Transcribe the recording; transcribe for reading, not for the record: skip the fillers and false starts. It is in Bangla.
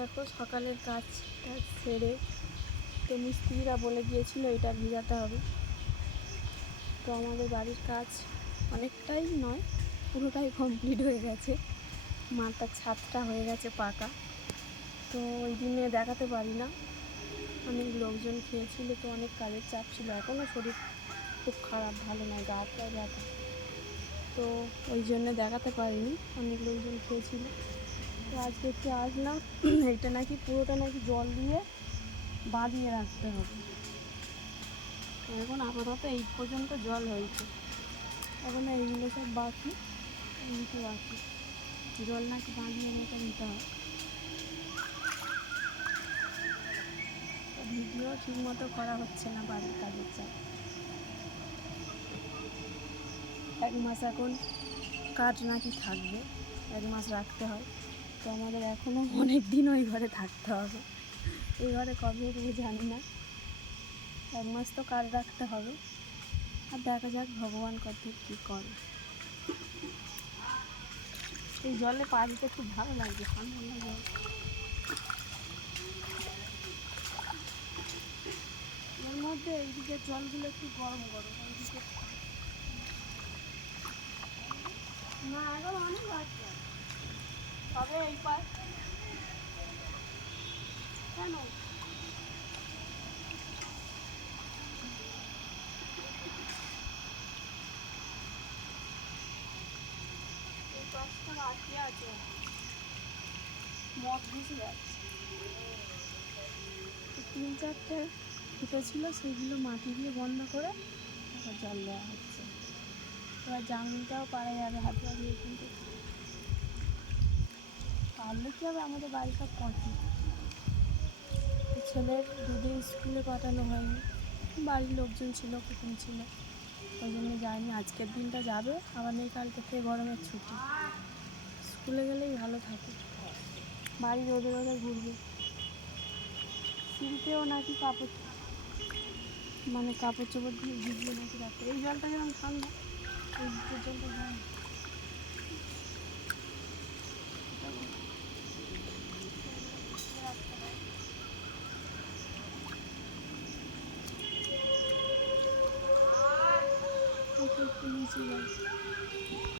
দেখো সকালের কাজটা সেরে তো মিস্ত্রিরা বলে গিয়েছিল এটা ভিজাতে হবে। তো আমাদের বাড়ির কাজ অনেকটাই নয়, পুরোটাই কমপ্লিট হয়ে গেছে। মাথার ছাদটা হয়ে গেছে পাকা। তো ওই দিনে দেখাতে পারি না, অনেক লোকজন খেয়েছিল, তো অনেক কাজের চাপ ছিল। এখনও শরীর খুব খারাপ, ভালো নয়, গা হাত পায়ে ব্যথা। তো ওই জন্যে দেখাতে পারিনি, অনেক লোকজন খেয়েছিল। তো আজকে একটু আসলাম। এইটা নাকি পুরোটা নাকি জল দিয়ে বাঁধিয়ে রাখতে হবে। এখন আপাতত এই পর্যন্ত জল হয়েছে, এখন এইগুলো সব বাকি, এইগুলো বাকি। জল নাকি বাঁধিয়ে রেখে দিতে হয়। তো ভিডিও ঠিক মতো করা হচ্ছে না, বাড়ির কাজের চাপ। 1 মাস এখন কাজ নাকি থাকবে, 1 মাস রাখতে হয়। তো আমাদের এখনও অনেক দিন ওই ঘরে থাকতে হবে। এই ঘরে কবে উঠবো জানি না, 1 মাস তো কাজ রাখতে হবে। আর দেখা যাক ভগবান কতদূর কী করে। এই জলে পা দিতে খুব ভালো লাগছে, ঠান্ডা লাগে। এর মধ্যে এইদিকে জলগুলো একটু গরম গরম, এইদিকে না, এখন অনেক বাচ্চা তবে এই পাশ কেন এই পাশটা বাকি আছে, মদ ভেসে যাচ্ছে। 3-4টে ফুটো ছিল, সেগুলো মাটি দিয়ে বন্ধ করে তারপর জল দেওয়া হচ্ছে। এবার জামরুলটাও পাড়া যাবে হাত লাগিয়ে, কিন্তু পারলে কী হবে, আমাদের বাড়ি সব পচে। ছেলের 2 দিন স্কুলে পাঠানো হয়নি, বাড়ির লোকজন ছিল, কুটুম ছিল, ওই জন্য যায়নি। আজকের দিনটা যাবে, আবার নেই কালকে থেকে গরমের ছুটি। স্কুলে গেলেই ভালো থাকে, বাড়ি রোদে রোদে ঘুরবে। সিঁড়িতেও নাকি কাপড় কাপড় চোপড় দিয়ে ভিজিয়ে নাকি রাখতে। এই জলটা যেরকম ঠান্ডা, এই জলটা